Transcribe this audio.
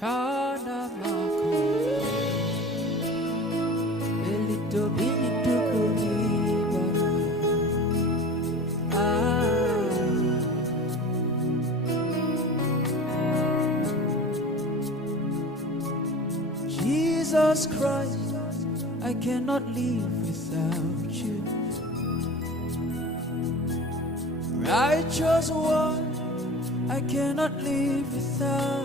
Shana Mako Belito Binito Kulibara. Jesus Christ, I cannot live without you. Righteous one, I cannot live without